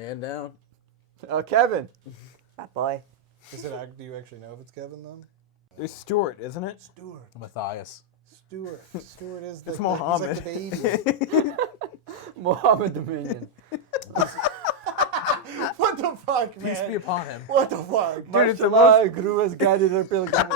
Man down. Oh, Kevin. That boy. Is it? Do you actually know if it's Kevin then? It's Stuart, isn't it? Stuart. Matthias. Stuart is the. It's Mohammed. He's like the baby. Mohammed Dominion. What the fuck, man? Peace be upon him. What the fuck? Dude, it's the Mashallah, Guru has guided our pilgrimage.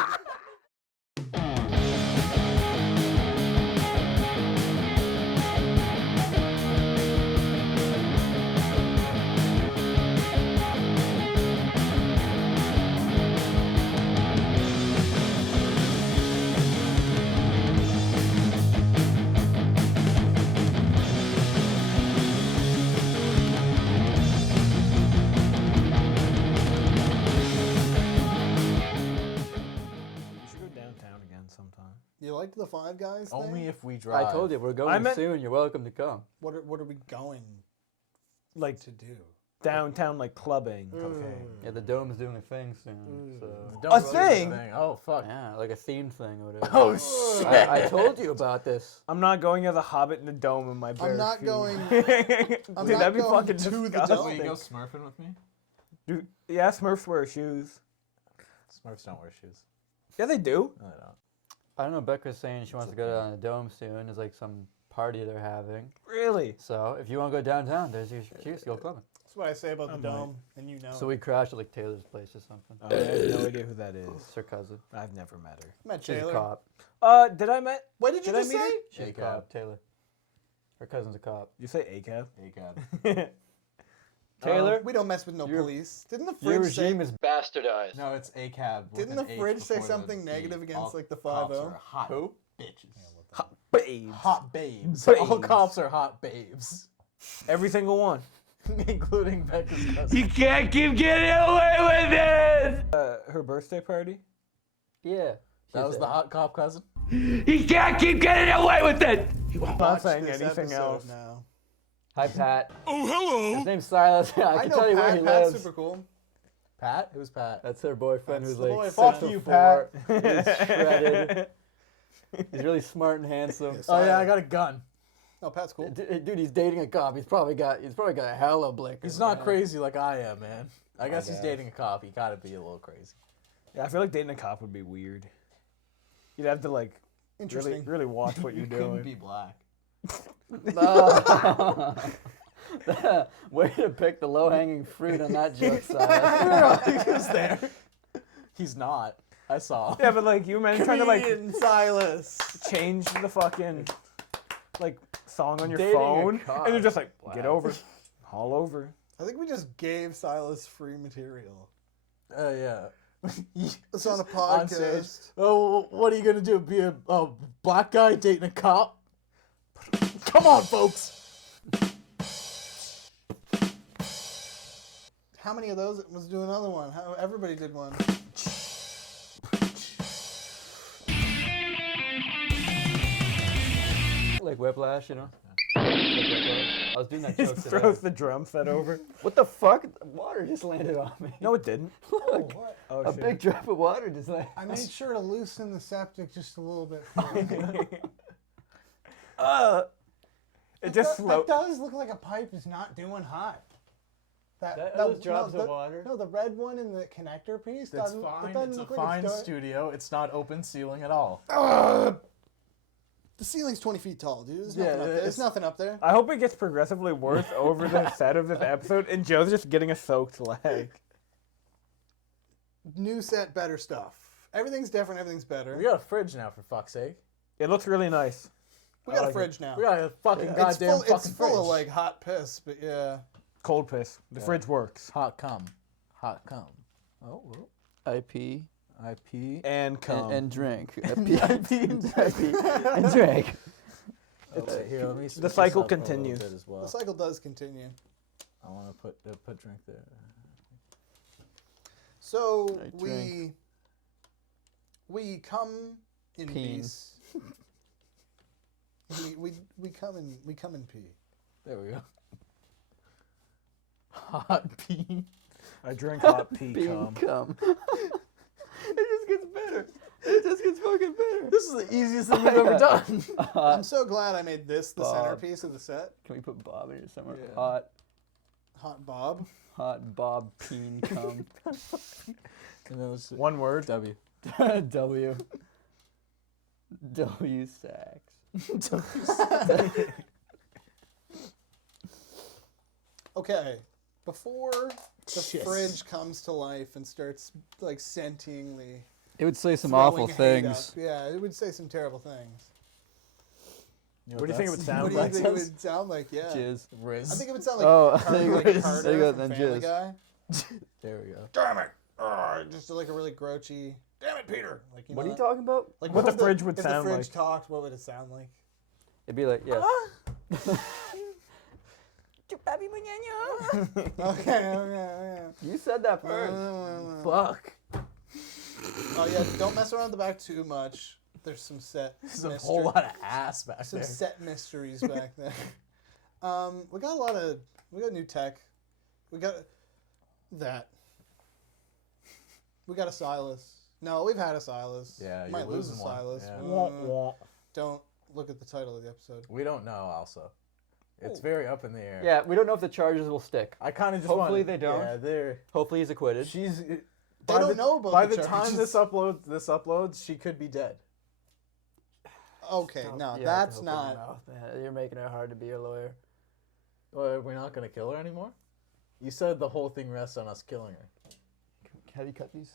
You liked the Five Guys thing? Only if we drive. I told you, we're going soon. You're welcome to come. What are we going like to do? Downtown, like clubbing. Cocaine. Yeah, the Dome's doing a thing soon. So. Don't A do thing? anything. Oh, fuck. Yeah, like a theme thing or whatever. Oh, shit. I told you about this. I'm not going as a hobbit in the dome in my bare I'm not feet. going. Dude, I'm that'd not be going fucking to the disgusting. dome. Will you go smurfing with me? Dude, yeah, Smurfs wear shoes. Smurfs don't wear shoes. Yeah, they do. No, they don't. I don't know, Becca's saying she wants to go to the Dome soon. There's like some party they're having. Really? So if you want to go downtown, there's your excuse to go clubbing. That's what I say about the I might. Dome, and you know. So we crashed at like Taylor's place or something. I have no idea who that is. It's her cousin. I've never met her. met She's a Taylor. cop. Did I met? What did you Did I just meet her? say? She's a ACAB. cop, Taylor. Her cousin's a cop. You say ACAB? ACAB. Taylor? We don't mess with no police. Didn't the Your fridge say? regime is bastardized. No, it's ACAB. with Didn't an the H fridge say before the something B. negative against, All like, the cops 5-0? are hot Who? bitches. Hot babes. Hot babes. Babes. All cops are hot babes. Every single one. Including Becca's cousin. can't keep getting away with it! Her birthday party? Yeah. That was the hot cop cousin? He can't keep getting away with it! I'm not Watch saying this anything episode else. Now. Hi, Pat. Oh, hello! His name's Sylas. I I can know tell you where Pat. he Pat's lives. super cool. Pat? Who's Pat? That's her boyfriend That's who's the like boyfriend. 6'4". Fuck you, Pat. He's shredded. He's really smart and handsome. Yes. Oh, yeah, I got a gun. Oh, Pat's cool. Dude, he's dating a cop. He's probably got a hella blicker. He's not man. crazy like I am, man. I guess he's guess. dating a cop. He gotta be a little crazy. Yeah, I feel like dating a cop would be weird. You'd have to, like, Interesting. really watch what you're Couldn't doing. be black. Way to pick the low-hanging fruit on that joke, Silas. He was there. He's not. I saw. Yeah, but, like, you imagine trying to, like, Comedian Silas. change the fucking, like, song on your Dating a phone, cop. and you're just like, get Wow. over it. All over. I think we just gave Silas free material. Yeah. It's on a On stage. podcast. Oh, what are you gonna do? Be a black guy dating a cop? Come on, folks. How many of those? Let's do another one. How everybody did one. Like Whiplash, you know? Like Whiplash. I was doing that joke today. Throws the drum set over. What the fuck? Water just landed on me. No, it didn't. Look, What? Oh, a shit. big drop of water just landed. I made sure to loosen the septic just a little bit. For you. It just that slowed. does look like a pipe is not doing hot. Those drops of water? No, the red one in the connector piece. That's doesn't, fine. It doesn't It's a look like fine it's doing. studio. It's not open ceiling at all. The ceiling's 20 feet tall, dude. There's Yeah, nothing up there. There's it's- nothing up there. I hope it gets progressively worse over the set of this episode, and Joe's just getting a soaked leg. New set, better stuff. Everything's different. Everything's better. We got a fridge now, for fuck's sake. It looks really nice. We got I a like fridge now. We got a fucking It's goddamn full, fucking it's full fridge. of like hot piss, but yeah. Cold piss. The fridge works. hot cum. Hot cum. Oh, IP IP. And come. and drink. IP and drink. Here, let me the cycle switch this up a little continues. bit as well. The cycle does continue. I want to put drink there. So I we come in Peen. peace. we come in pee. There we go. Hot pee. I drink hot pea Being cum. cum. It just gets better. It just gets fucking better. This is the easiest thing we've ever done. I'm so glad I made this the Bob. centerpiece of the set. Can we put Bob in here somewhere? Yeah. Hot Hot Bob. Hot Bob Peen cum. And then it's One word. W. W. W Sacks. Okay, before the Shit. fridge comes to life and starts like sentiently It would say some throwing awful hate things. up, yeah, it would say some terrible things. You know What do you think it would What sound do you like? think it would sound like? Yeah, Jizz. Riz. I think it would sound like Oh, I Carter, think like Riz. Carter There you go, from then Family jizz. Guy. There we go. Damn it! Just like a really grouchy. Damn it, Peter! Like What are you that? talking about? Like What the if fridge would if sound the fridge like. talked, what would it sound like? It'd be like, yeah. Okay. You said that first. Fuck. Oh yeah, don't mess around the back too much. There's some set. There's a whole lot of ass back Some there. set mysteries back there. We got new tech. We got that. We got a Sylas. No, we've had a Sylas. Yeah, Might you're lose a losing one. Sylas. Yeah. Wah, wah. Don't look at the title of the episode. We don't know. Also, it's Oh. very up in the air. Yeah, we don't know if the charges will stick. I kind of just Hopefully want, they don't. Yeah, they're. Hopefully he's acquitted. She's. They by don't the- know about By the the time charges. this uploads, she could be dead. Okay, Don't- no, yeah, that's don't open your not. mouth, man. You're making it hard to be a lawyer. Well, we're not gonna kill her anymore. You said the whole thing rests on us killing her. Have you cut these?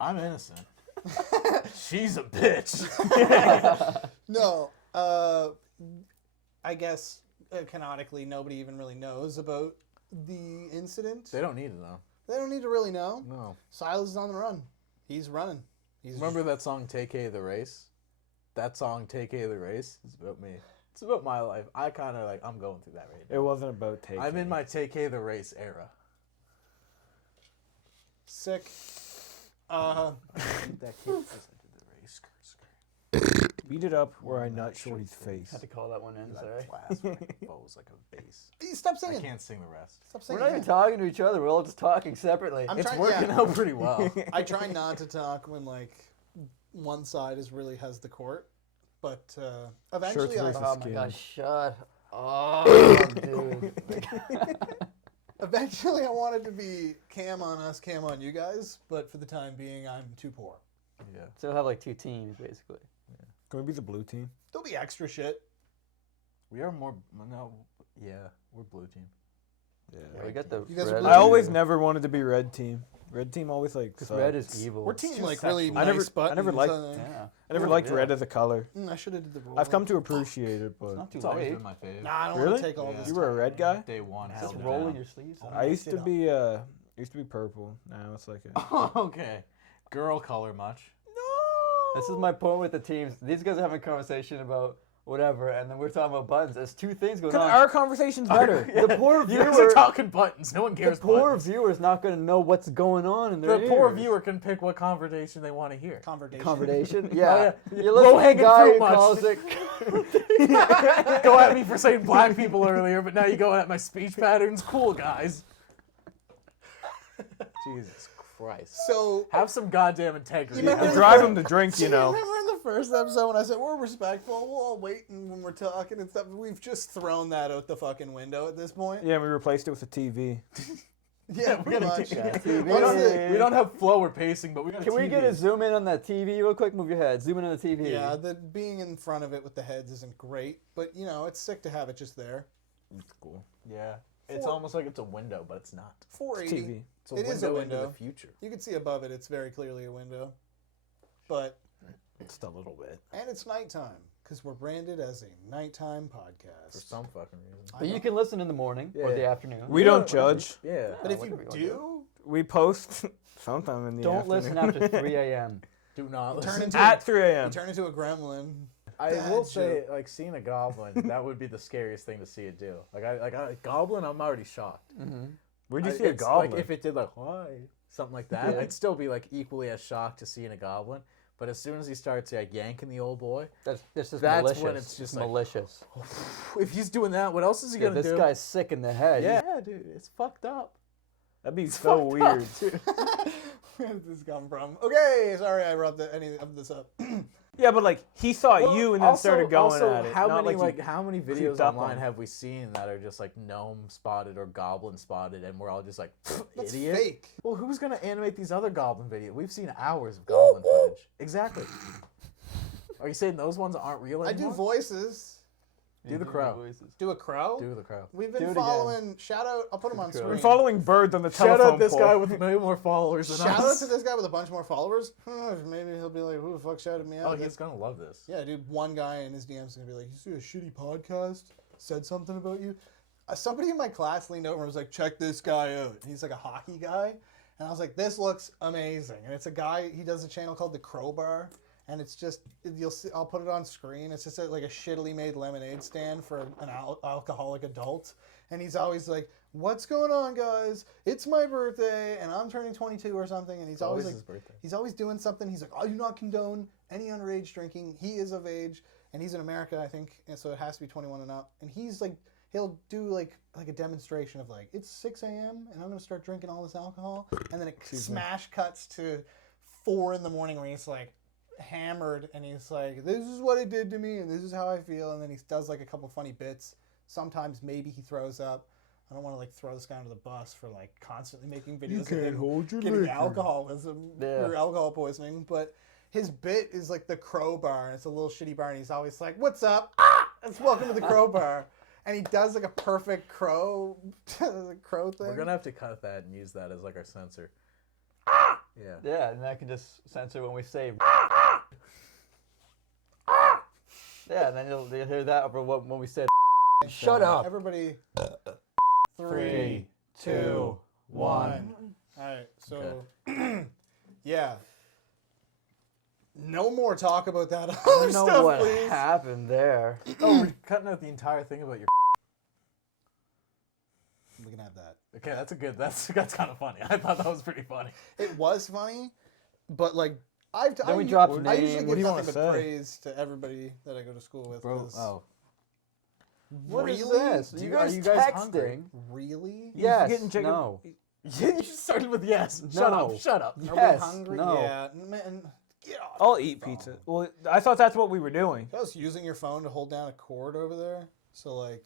I'm innocent. She's a bitch. No, I guess canonically nobody even really knows about the incident. They don't need to know. They don't need to really know. No. Silas is on the run. He's running. He's Remember that song "Take A the Race"? That song "Take A the Race" is about me. It's about my life. I kind of I'm going through that right now. It wasn't about taking. I'm in my "Take A the Race" era. sick. that kid says I did the race. Skirt. Beat it up where I nut Shorty's face. Had to call that one in, That sorry. class where I pose like a bass. Stop I singing. can't sing the rest. Stop We're singing. not even talking to each other. We're all just talking separately. I'm It's trying- working yeah. out pretty well. I try not to talk when one side really has the court, but eventually versus Oh my skin. gosh, shut up, dude. eventually I wanted to be cam on us, cam on you guys, but for the time being I'm too poor. Yeah. So we'll have like two teams, basically. Can we be the blue team? There'll be extra shit. We are more. No. Yeah, we're blue team. Yeah, we got the You guys are red. blue I always team. never wanted to be red team. Red team always Because sucks. red is evil. We're team It's too like really sexual. I never- nice buttons. I never liked- Yeah. I never Ooh, liked yeah. red as a color. I should have did the roll. I've come to appreciate it, but It's not too It's always late. been my fave. Nah, I don't Really? want to take all Yeah. this. you were a red guy. Day one. Just held it rolling down. your sleeves up. I used sit to up. be purple. Now it's like a. Okay. Girl color much. This is my point with the teams. These guys are having a conversation about whatever, and then we're talking about buttons. There's two things going on. Our conversation's better. The poor You guys are viewer, talking buttons. No one the cares. poor buttons. viewer's not going to know what's going on in their The poor ears. viewer can pick what conversation they want to hear. Conversation. Conversation? yeah. Yeah. You're listening to a Low-hanging guy fruit who much. calls it... Go at me for saying black people earlier, but now you go at my speech patterns. Cool, guys. Jesus Christ. So Have some goddamn integrity. You remember- I drive him to drink, you know. Remember in the first episode when I said we're respectful, we'll all wait and when we're talking and stuff. We've just thrown that out the fucking window at this point. Yeah, we replaced it with a TV. Yeah, pretty much. TV. Honestly, We don't have flow or pacing, but we got. Can we get a zoom in on that TV real quick? Move your head. Zoom in on the TV. yeah, the being in front of it with the heads isn't great, but you know it's sick to have it just there. It's cool. Yeah, it's For- almost like it's a window, but it's not. 480. TV. It's a It window is a into window. the future. You can see above it; it's very clearly a window. But Just a little bit. and it's nighttime because we're branded as a nighttime podcast. For some fucking reason. But you can listen in the morning or Yeah. the afternoon. We don't judge. Yeah. But if you whatever you wanna do, We post sometime in the Don't afternoon. listen after 3 a.m. Do not turn listen. into At 3 you a.m. turn into a gremlin. I Bad will say, joke. like seeing a goblin, that would be the scariest thing to see it do. Like a goblin, I'm already shocked. Where'd you I- see a it's goblin? Like if it did like hi, something like that, I'd still be like equally as shocked to seeing a goblin. But as soon as he starts like yanking the old boy, This is That's malicious. when it's just like- malicious. if he's doing that, what else is he Yeah, gonna this do? guy's sick in the head. Yeah, dude, it's fucked up. That'd be It's so fucked up, weird. dude. Where did this come from? Okay, sorry I brought any of this up. Yeah, but like he saw you and then started going also, at it. How not many like how many creeped videos up online on. have we seen that are just like gnome spotted or goblin spotted, and we're all just like, That's idiot. fake. Well, who's gonna animate these other goblin videos? We've seen hours of goblin footage. Exactly. Are you saying those ones aren't real I anymore? do voices. Do the crow. Voices. Do a crow. Do the crow. We've Do been it following. Shout out. I'll put him on crow. screen. We're following birds on the Shout telephone out this pole. guy with many more followers than Shout out us. to this guy with a bunch more followers. Who knows? Maybe he'll be like, "Who the fuck shouted me out?" Oh, he's gonna love this. Yeah, dude. One guy in his DM's gonna be like, "You see a shitty podcast? Said something about you." Somebody in my class leaned over and was like, "Check this guy out." And he's like a hockey guy, and I was like, "This looks amazing." And it's a guy. He does a channel called The Crowbar, and it's just you'll see. I'll put it on screen. It's just like a shittily made lemonade stand for an alcoholic adult, and he's always like, "What's going on, guys? It's my birthday, and I'm turning 22 or something." And he's always like, his birthday. he's always doing something. He's like, "I do not condone any underage drinking." He is of age, and he's in America, I think, and so it has to be 21 and up. And he's like, he'll do like a demonstration of like, it's 6 a.m. and I'm gonna start drinking all this alcohol, and then it smash cuts to 4 in the morning where he's like hammered, and he's like, "This is what it did to me, and this is how I feel." And then he does like a couple funny bits. Sometimes maybe he throws up. I don't want to like throw this guy under the bus for like constantly making videos of him hold your getting alcoholism Yeah. or alcohol poisoning. But his bit is like the crowbar, and it's a little shitty bar, and he's always like, "What's up? It's welcome to the crowbar." And he does like a perfect crow thing. We're gonna have to cut that and use that as like our censor. Yeah. Yeah, and I can just censor when we say. Yeah, and then you'll hear that over when we say. Shut up. Everybody. 3, 2, 1. All right, so yeah. No more talk about that I other don't know stuff, what please. happened there. Oh, we're cutting out the entire thing about your. We can have that. Okay, that's kind of funny. I thought that was pretty funny. It was funny, but like Then we dropped I names. usually What give do you nothing wanna but say? praise to everybody that I go to school with. Bro, 'cause oh. What is Really? this? Do You you- are guys you guys texting? hungry? Really? Yes. getting chicken- No. You started with yes. Shut No. up. Shut up. Are Yes. we hungry? No. Yeah. Man, get off I'll the eat phone. pizza. Well, I thought that's what we were doing. I was using your phone to hold down a cord over there, so like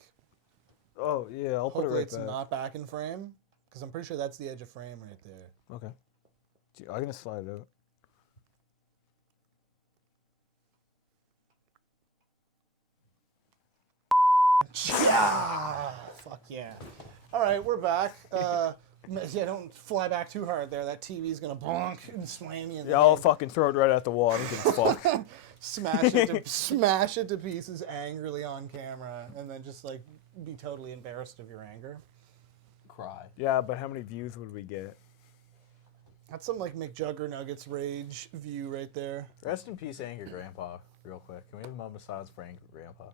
Oh yeah, I'll put it hopefully right it's back. not back in frame, because I'm pretty sure that's the edge of frame right there. Okay. Gee, I'm gonna slide it out. Yeah. Fuck yeah. All right, we're back. Yeah, don't fly back too hard there. That TV's gonna bonk and slam you in the Yeah, I'll head. fucking throw it right at the wall. I don't give a fuck. Smash it to pieces angrily on camera, and then just like be totally embarrassed of your anger. Cry. Yeah, but how many views would we get? That's some like McJugger Nuggets rage view right there. Rest in peace, Angry Grandpa. Real quick. Can we have a moment of silence for Angry Grandpa?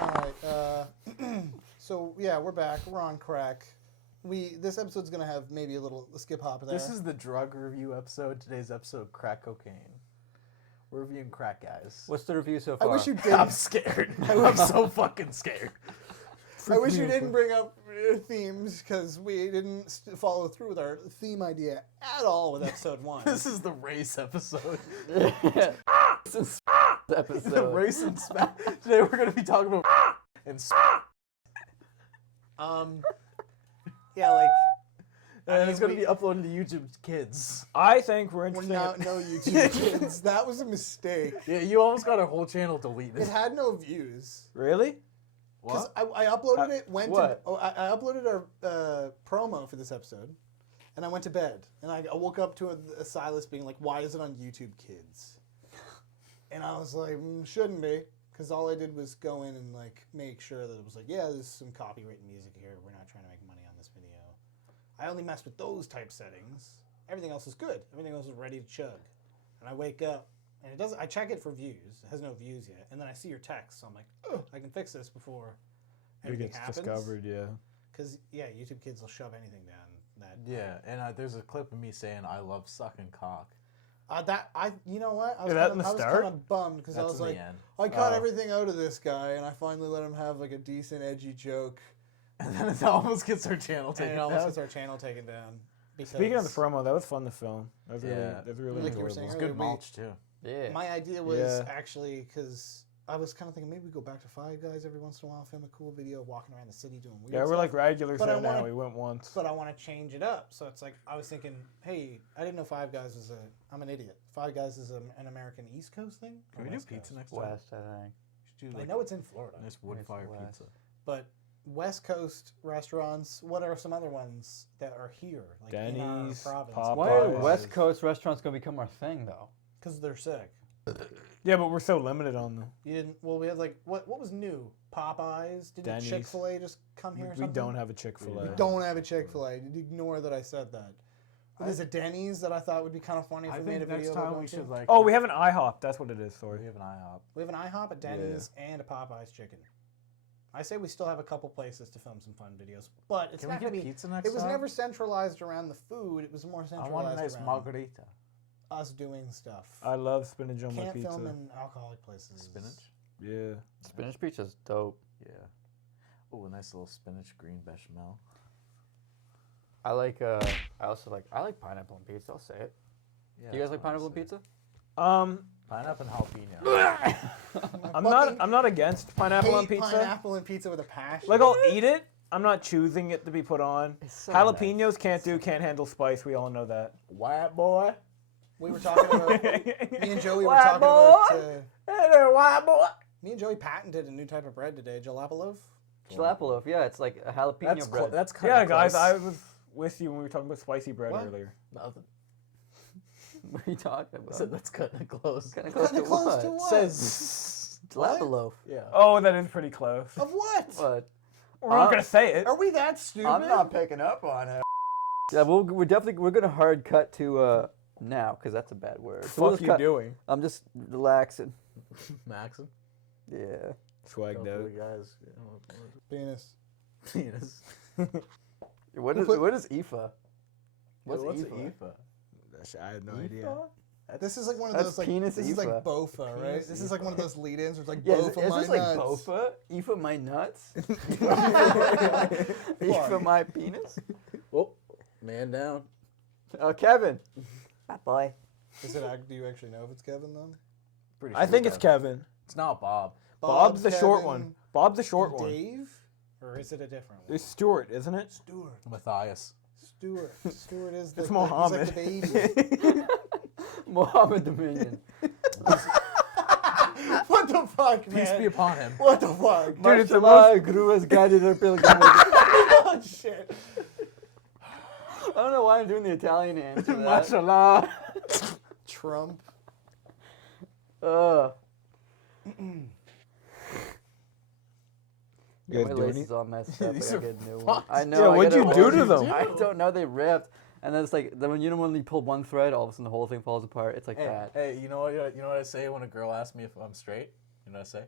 All right. So yeah, we're back. We're on crack. This episode's gonna have maybe a little skip hop there. This is the drug review episode. Today's episode, crack cocaine. We're reviewing crack, guys. What's the review so I far? wish you I'm didn't. scared. I'm so fucking scared. I wish you didn't bring up themes, because we didn't follow through with our theme idea at all with episode 1. This is the race episode. the The episode. race and smash. Today we're going to be talking about and Yeah, like and it's going to be uploaded to YouTube Kids. I think we're we're interesting. not no YouTube Kids. That was a mistake. Yeah, you almost got our whole channel deleted. It had no views. Really? Because What? I uploaded it, went what? to... Oh, I uploaded our promo for this episode, and I went to bed. And I woke up to a Sylas being like, "Why is it on YouTube Kids?" And I was like, shouldn't be. Because all I did was go in and like make sure that it was like, yeah, there's some copyrighted music here. We're not trying to make money on this video. I only messed with those type settings. Everything else is good. Everything else is ready to chug. And I wake up, and it doesn't. I check it for views. It has no views yet. And then I see your text, so I'm like, oh, I can fix this before It anything gets happens. discovered, yeah. Because yeah, YouTube Kids will shove anything down that. Yeah, and there's a clip of me saying I love sucking cock. You know what? I Is that kinda, in the I was start? kind of bummed because I That's was in like, the end. I cut Oh. everything out of this guy, and I finally let him have like a decent, edgy joke, And then it almost gets our channel and taken it almost down. gets our channel taken down. Speaking of the promo, that was fun to film. That was really, Yeah. that was really Like you were enjoyable. saying It's earlier, good mulch too. Yeah. My idea was Yeah. actually because I was kind of thinking maybe we go back to Five Guys every once in a while, film a cool video, walking around the city doing weird Yeah, we're stuff. like regulars But I there now. wanna- We went once. But I want to change it up. So it's like, I was thinking, hey, I didn't know Five Guys was I'm an idiot. Five Guys is an American East Coast thing? Can Or we do West pizza Coast? next time? West, I think. Should do, I like, know it's in Florida. nice wood It's fire west. pizza. But West Coast restaurants, what are some other ones that are here? Like in Denny's, our province? Popeyes. Why are Popeyes. West Coast restaurants gonna become our thing though? Because they're sick. Yeah, but we're so limited on them. You didn't, well, we had like, what was new? Popeyes? Didn't Denny's. Chick-fil-A just come here or We something? don't have a Chick-fil-A. We don't have a Chick-fil-A. Ignore that I said that. There's a Denny's that I thought would be kind of funny if I we made a think next video. time about we going should to. like. Oh, we have an IHOP. That's what it is. Sorry. We have an IHOP. We have an IHOP, a Denny's, and a Popeyes chicken. I say we still have a couple places to film some fun videos, but it's Can we not going get to be. pizza next It was time? never centralized around the food. It was more I centralized want a nice around margarita. us doing stuff. I love spinach on my Can't pizza. film in alcoholic places. Spinach. Yeah. Spinach pizza's dope. Yeah. Oh, a nice little spinach green bechamel. I like. I also like. I like pineapple on pizza. I'll say it. Yeah, You guys that's like what I pineapple on said. pizza? Pineapple and jalapeno. I'm not against pineapple on Hate pizza. pineapple and pizza with a passion. Like I'll eat it. I'm not choosing it to be put on. It's so Jalapenos can't handle spice. We all know that. White boy. we were talking about. Me and Joey were White talking boy. about. Hey there, white boy. Me and Joey patented a new type of bread today, jalapa loaf. Jalapeno loaf. Yeah, it's like a jalapeno That's bread. that's kind Yeah, of guys, I was with you when we were talking about spicy bread What? earlier. Nothing. What are you talking I about? said that's cutting it close. Kind of close to Kinda close what? to what? Says Jalapeno loaf. yeah. Oh, that is pretty close. Of what? What? We're not gonna say it. Are we that stupid? I'm not picking up on it. Yeah, we're gonna hard cut to now because that's a bad word. So we'll Fuck just you cut- doing? I'm just relaxing. Maxim. Yeah. Swagged out. Hopefully, guys. Penis. Penis. What is put- IFA? What's What's IFA? an IFA? I had no idea. This is like one of That's those like penis this is like IFA. bofa, right? Penis This is like one of those lead-ins where it's like Yeah, bofa is my this like nuts. bofa? IFA my nuts? IFA my penis? Oh, man down. Oh, Kevin. That boy. Is it? Do you actually know if it's Kevin though? Pretty I sure think it's Kevin. It's not Bob. Bob's the short Kevin, one. Bob's the short and one. Dave, or is it a different one? It's Stuart, isn't it? Stuart. Matthias. Stuart. Stuart is the. It's He's like Mohammed. the baby. Mohammed Dominion. What the fuck, man? Peace be upon him. What the fuck? Dude, it's the Mashallah, Guru has guided our pilgrimage. Oh shit. I don't know why I'm doing the Italian answer. to that. Mashallah. Trump. You My guys do any? laces all messed up. These I are gotta get new ones. fucked. I know. Yeah, I what'd gotta you do order to them? I don't know. They ripped, and then it's like then when you pull one thread, all of a sudden the whole thing falls apart. It's like Hey, that. hey, you know what? You know what I say when a girl asks me if I'm straight? You know what I say?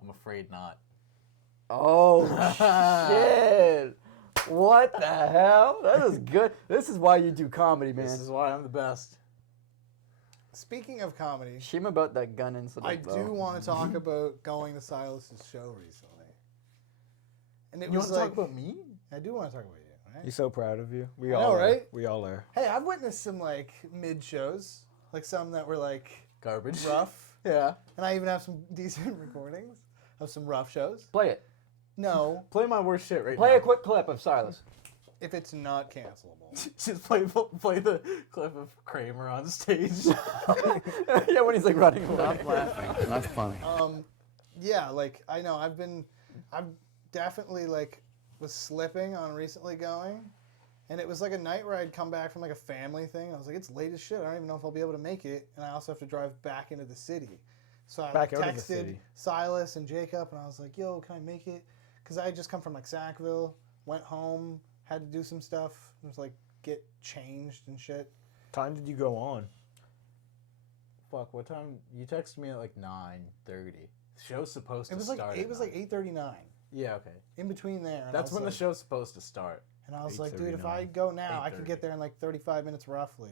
I'm afraid not. Oh shit! What the hell? That is good. This is why you do comedy, man. This is why I'm the best. Speaking of comedy, Shame about that gun incident. I though. do want to talk about going to Silas's show recently. And it You was want to like, talk about me? I do want to talk about you, right? He's so proud of you. We I all know, are. right? We all are. Hey, I've witnessed some like mid shows, like some that were like Garbage. rough, Yeah. and I even have some decent recordings of some rough shows. Play it. No, Play my worst shit right Play now. a quick clip of Sylas. if it's not cancelable. Just play the clip of Kramer on stage. Yeah, when he's like running away. Stop laughing. That's funny. Yeah, like I know I've definitely like was slipping on recently going, and it was like a night where I'd come back from like a family thing. I was like, it's late as shit. I don't even know if I'll be able to make it, and I also have to drive back into the city. So I Back out of the texted city. Sylas and Jacob, and I was like, yo, can I make it? Because I had just come from like Sackville, went home, had to do some stuff. It was like get changed and shit. Time did you go on? Fuck, what time? You texted me at like 9:30. The show's supposed to It was like start. it was like 8:39. Yeah, okay. In between there. and I That's was when like- the show's supposed to start. And I was like, dude, if 8:39. I go now, I could 8:30. get there in like 35 minutes roughly.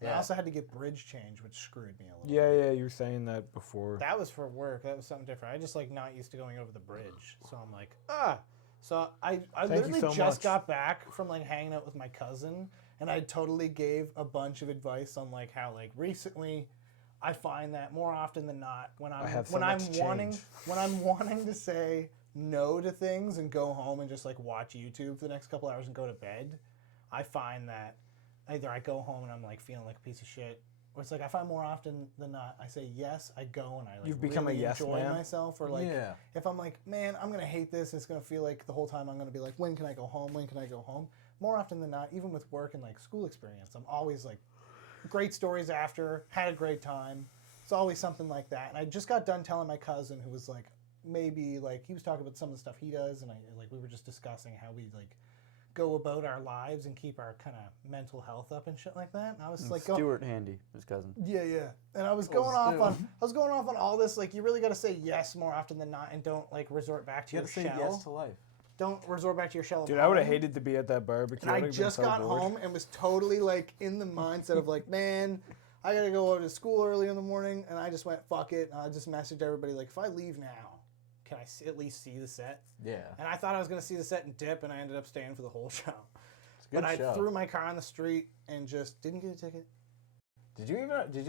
And I Yeah. also had to get bridge change, which screwed me a little. Yeah, you were saying that before. That was for work. That was something different. I just like not used to going over the bridge. So I'm like, ah. So I Thank you literally so just much. got back from like hanging out with my cousin, And I totally gave a bunch of advice on like how like recently I find that more often than not when I'm wanting to say no to things and go home and just like watch YouTube for the next couple hours and go to bed, I find that either I go home and I'm like feeling like a piece of shit, or it's like I find more often than not I say yes, I go and I like You've become really a yes enjoy man. myself, or like if I'm like, man, I'm gonna hate this, it's gonna feel like the whole time I'm gonna be like, when can I go home? When can I go home? More often than not, even with work and like school experience, I'm always like, great stories after, had a great time. It's always something like that. And I just got done telling my cousin, who was like, maybe like he was talking about some of the stuff he does, and we were just discussing how we like go about our lives and keep our kind of mental health up and shit like that. And I was like, Stuart Handy, his cousin. yeah. And I was going off on all this, like, you really got to say yes more often than not, and don't like resort back to your shell. You got to say yes to life. Don't resort back to your shell. Dude, I would have hated to be at that barbecue. And I just got home and was totally like in the mindset of like, man, I gotta go over to school early in the morning, and I just went, fuck it, and I just messaged everybody like, if I leave now, can I at least see the set? Yeah. And I thought I was gonna see the set and dip, and I ended up staying for the whole show. It's a good show. I threw my car on the street and just didn't get a ticket. Did you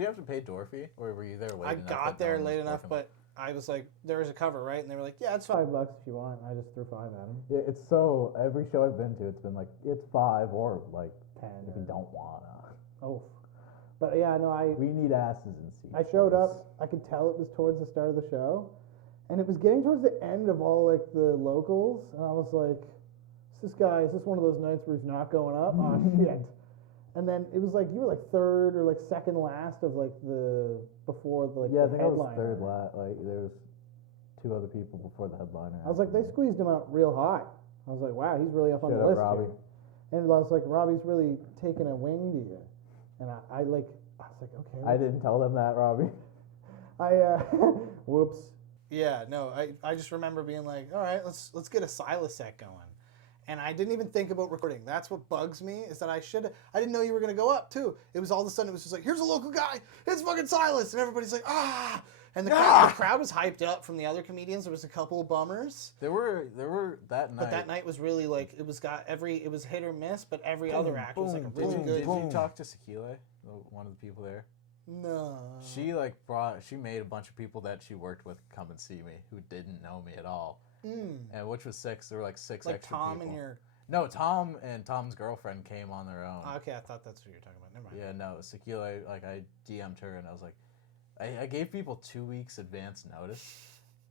have to pay door fee, or were you there late I enough? got there late enough, but I was like, there was a cover, right? And they were like, yeah, it's $5 if you want. And I just threw 5 at them. Yeah, it's so, every show I've been to, it's been like, it's 5 or like 10 if you don't wanna. Oh. But yeah, no, We need asses in seats. I showed up. I could tell it was towards the start of the show, and it was getting towards the end of all like the locals, and I was like, is this one of those nights where he's not going up? Oh shit. And then it was like you were like third or like second last of like before the Yeah, I the think I was headliner. third last. Like, there was 2 other people before the headliner. I was like, they squeezed him out real high. I was like, wow, he's really up on the Shut up, list Robbie. here. And I was like, Robbie's really taking a wing to you. And I was like, okay. I didn't tell them that, Robbie. Whoops. Yeah, no, I just remember being like, all right, let's get a Sylas set going. And I didn't even think about recording. That's what bugs me, is that I didn't know you were going to go up, too. It was all of a sudden, it was just like, here's a local guy. It's fucking Sylas. And everybody's like, ah. And the crowd was hyped up from the other comedians. There was a couple of bummers. There were that night. But that night was really like, it was hit or miss, but every other act was like a really good. Did you talk to Sakile, one of the people there? No. She she made a bunch of people that she worked with come and see me who didn't know me at all. And which was 6. There were like 6 like extra Tom people. and Tom and Tom's girlfriend came on their own. Okay, I thought that's what you were talking about. Never mind. Yeah, no, Sakile, like I DM'd her and I was like, I gave people 2 weeks advance notice,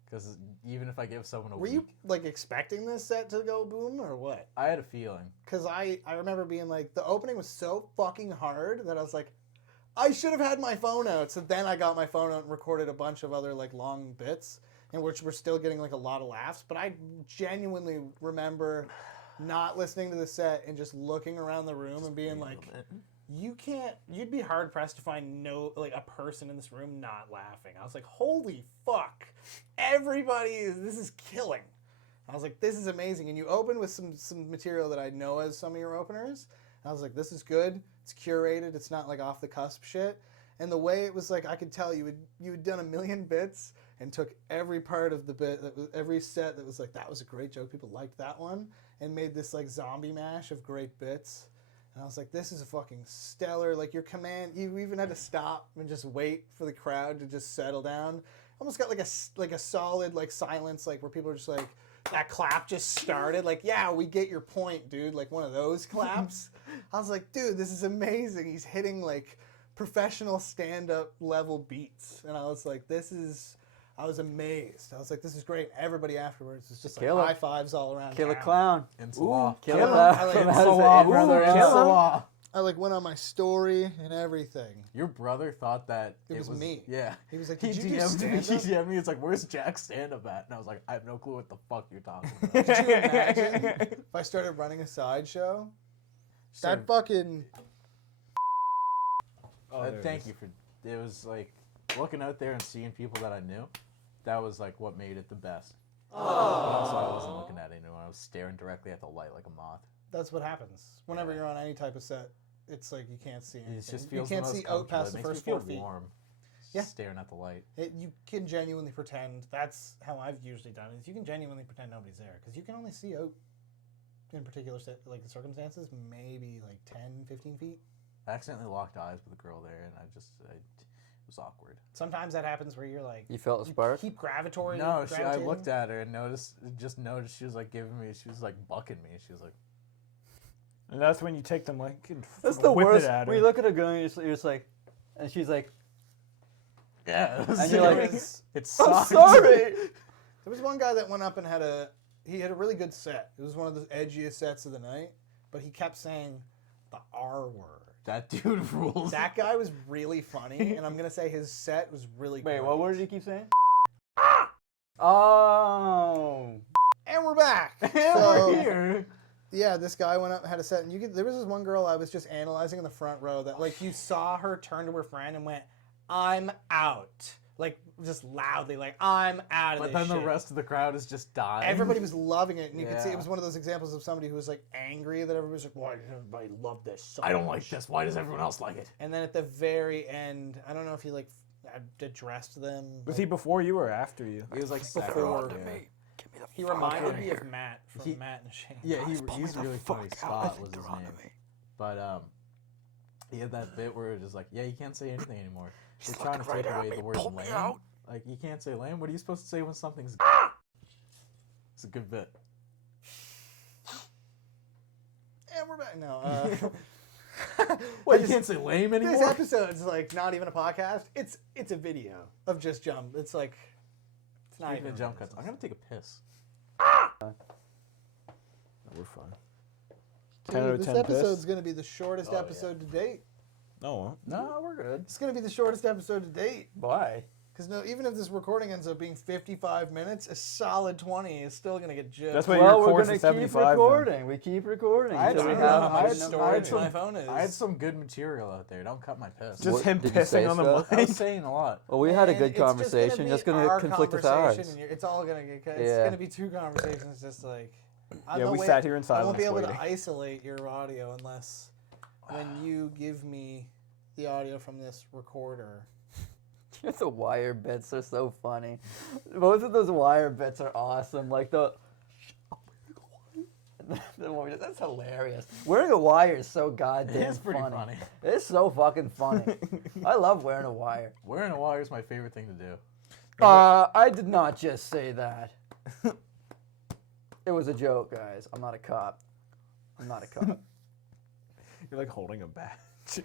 because even if I give someone a week. Were you like expecting this set to go boom or what? I had a feeling. Because I remember being like, the opening was so fucking hard that I was like, I should have had my phone out. So then I got my phone out and recorded a bunch of other like long bits, in which we're still getting like a lot of laughs. But I genuinely remember not listening to the set and just looking around the room and being like, you'd be hard pressed to find a person in this room not laughing. I was like, holy fuck, this is killing. I was like, this is amazing. And you opened with some material that I know as some of your openers. And I was like, this is good. It's curated. It's not like off the cusp shit. And the way it was like, I could tell you had done a million bits and took every part of the bit, every set that was like, that was a great joke. People liked that one, and made this like zombie mash of great bits. And I was like, this is a fucking stellar, like your command, you even had to stop and just wait for the crowd to just settle down. Almost got like a solid like silence, like where people are just like, that clap just started. Like, yeah, we get your point, dude. Like one of those claps. I was like, dude, this is amazing. He's hitting like professional stand-up level beats. And I was like, I was amazed. I was like, this is great. Everybody afterwards was just like high fives all around. Killer clown. Insalah. Killer Insalah. I like went on my story and everything. Your brother thought that it was me. Yeah. He was like, He did you do DM'd me. stand-up? He DM'd me. It's like, where's Jack's stand-up at? And I was like, I have no clue what the fuck you're talking about. Could you imagine if I started running a sideshow? That fucking... Thank you for... It was like, looking out there and seeing people that I knew, that was like what made it the best. But also, I wasn't looking at anyone. I was staring directly at the light like a moth. That's what happens. Whenever you're on any type of set, it's like you can't see anything. It just feels you can't the most see out comfortable. past the It makes first me 4 feel feet. warm. Just Yeah. staring at the light. You can genuinely pretend. That's how I've usually done it. Is you can genuinely pretend nobody's there because you can only see out in particular like the circumstances, maybe like 10, 15 feet. I accidentally locked eyes with a girl there, and it was awkward. Sometimes that happens where you're like, You felt a spark? keep gravitating. No, I gravitating. looked at her and noticed she was like she was like bucking me. She was like, And that's when you take the mic and That's the whip worst. it at her. When you look at a girl and you're just like, and she's like, yeah. and you're like, it I'm sucked. sorry. There was one guy that went up and had a really good set. It was one of the edgiest sets of the night, but he kept saying the R word. That dude rules. That guy was really funny, and I'm gonna say his set was really Wait, great. what word did you keep saying? Oh. And we're back. We're here. Yeah, this guy went up and had a set, and there was this one girl I was just analyzing in the front row that, like, you saw her turn to her friend and went, "I'm out," like just loudly, like, "I'm out of But this then shit." the rest of the crowd is just dying. Everybody was loving it, and you could see Yeah. it was one of those examples of somebody who was like angry that everybody was like, "Why does everybody love this so I don't much?" like this. Why does everyone else like it? And then at the very end, I don't know if he like addressed them. Was like, he before you or after you? He was like Before. yeah. he reminded me of Matt from He- Matt and Shane. Yeah, he's really funny. Scott was his name. But he had that bit where it was just like, yeah, you can't say anything anymore. They're trying to take away the word lame. Like, you can't say lame. What are you supposed to say when something's? It's a good bit. And we're back. No. What, you can't say lame This anymore? episode's like not even a podcast. It's a video of just jump. It's like it's not Speaking even of jump cuts, I'm gonna take a piss. We're fine. Dude, 10 out of this 10 episode's piss? gonna be the shortest Oh, yeah. episode to date. No. No, we're good. It's gonna be the shortest episode to date. Why? Because even if this recording ends up being 55 minutes, a solid 20 is still gonna get jipped. That's what Well, you we're record gonna for keep 75 then. recording. We keep recording. I until don't we know have how much enough storage time. my phone is. I had some good material out there. Don't cut my piss. Just What him did you say, pissing on the Scott? I mic. was saying a lot. Well, we had a And good it's just conversation. be Just gonna our conflict with conversation, ours. and it's all gonna get. It's Yeah. gonna be two conversations. Just like Yeah, we sat here in I won't silence be able waiting. to isolate your audio unless when you give me the audio from this recorder. The wire bits are so funny. Most of those wire bits are awesome. Like the one that's hilarious. Wearing a wire is so goddamn It is pretty funny. It's so fucking funny. I love wearing a wire. Wearing a wire is my favorite thing to do. I did not just say that. It was a joke, guys. I'm not a cop. I'm not a cop. You're like holding a badge.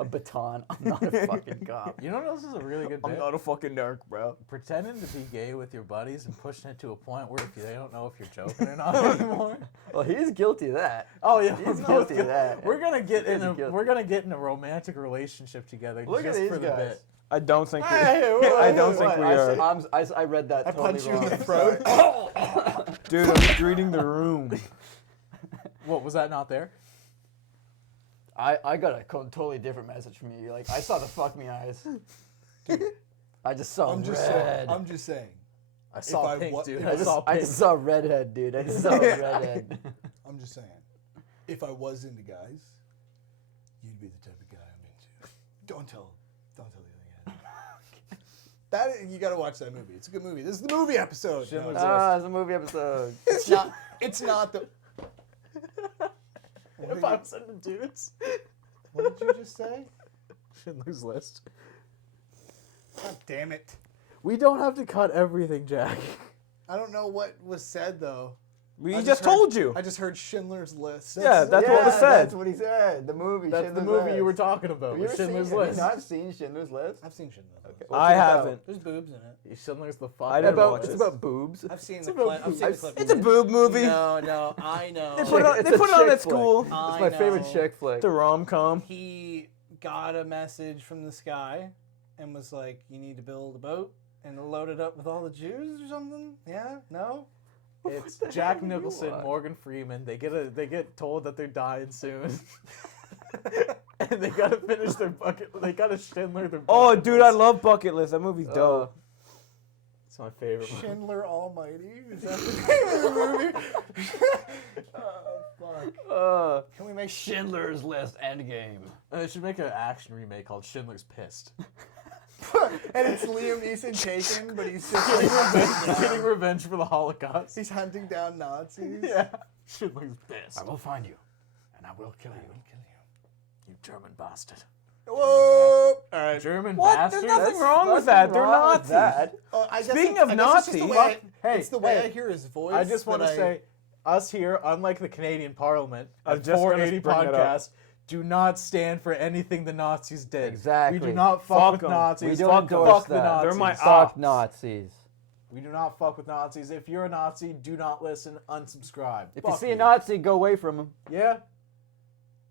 A baton. I'm not a fucking cop. You know what else is a really good I'm bit? not a fucking narc, bro. Pretending to be gay with your buddies and pushing it to a point where they don't know if you're joking or not anymore. Well, he's guilty of that. Oh yeah, He's we're both guilty of gonna- that. We're gonna get He's in a guilty. we're gonna get in a romantic relationship together Look just at for these the guys. bit. I don't think we. Hey, I don't think we are. I read that I totally punch you wrong. in the I'm throat. sorry. Dude, I'm reading the room. What was that not there? I got a totally different message from you. Like, I saw the fuck me eyes. Dude, I just saw I'm just red. saying. I'm just saying. I saw I pink, wa- dude. if I saw I pink. just saw redhead, dude. I just saw redhead. I'm just saying. If I was into guys, you'd be the type of guy I'm into. Don't tell the other guy. That you got to watch that movie. It's a good movie. This is the movie episode. No, Schindler's it's, It's a movie episode. it's not. It's not the. If I was into dudes. What did you just say? Schindler's List. God damn it! We don't have to cut everything, Jack. I don't know what was said though. We I just heard- told you. I just heard Schindler's List. Yeah, that's what was said. That's what he said. The movie. That's the Schindler's movie List. you were talking about. Have you Was ever seen Schindler's it? List. Have you not seen Schindler's List? I've seen Schindler's List. What's I it about? haven't. There's boobs in it. Schindler's the I fuck. didn't About, watch it's it. about boobs. I've seen It's the about clip. I've seen the boobs. clip. It's a boob movie. No, I know. They put it on, It's they a put it on chick at flick. school. It's my favorite know. chick flick. The rom-com. He got a message from the sky and was like, "You need to build a boat and load it up with all the Jews or something." Yeah? No? It's the hell Jack do you Nicholson, watch? Morgan Freeman. They get told that they're dying soon, and they gotta finish their bucket. They gotta Schindler their. Oh, bucket dude, I list. love Bucket List. That movie's dope. It's my favorite. One. Schindler Almighty? Is that the name of the movie? Oh, fuck. Can we make Schindler's List Endgame. They should make an action remake called Schindler's Pissed. And it's Liam Neeson taken, but he's just like, Getting revenge for the Holocaust. he's hunting down Nazis. Yeah. Shit looks pissed. I will find you, and I will kill you. You German bastard. Whoa! All right. German What? bastard? There's nothing wrong with that. They're wrong with Nazis. that. Speaking of I guess it's just the Nazis- way Hey, it's the way hey, I hear his voice. I just want to that say, us here, unlike the Canadian Parliament, I was at just gonna 480 bring it up. podcast, do not stand for anything the Nazis did. Exactly. We do not fuck Fuck with 'em. Nazis. We don't fuck endorse the that. Nazis. They're my Fuck ops. Nazis. We do not fuck with Nazis. If you're a Nazi, do not listen. Unsubscribe. If you Fuck see a Nazi, go away from him. Yeah.